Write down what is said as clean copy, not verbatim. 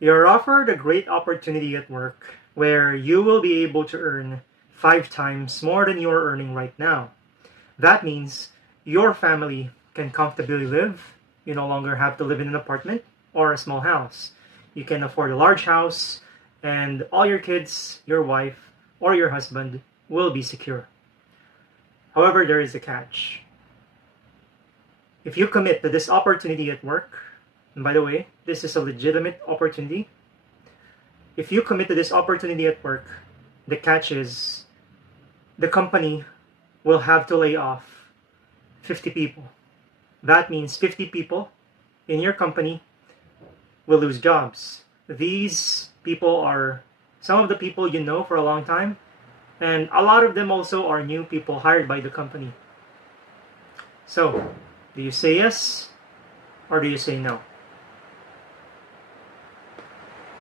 You're offered a great opportunity at work where you will be able to earn 5 times more than you're earning right now. That means your family can comfortably live. You no longer have to live in an apartment or a small house. You can afford a large house, and all your kids, your wife, or your husband will be secure. However, there is a catch. If you commit to this opportunity at work, and by the way, this is a legitimate opportunity. If you commit to this opportunity at work, the catch is the company will have to lay off 50 people. That means 50 people in your company will lose jobs. These people are some of the people you know for a long time, and a lot of them also are new people hired by the company. So, do you say yes or do you say no?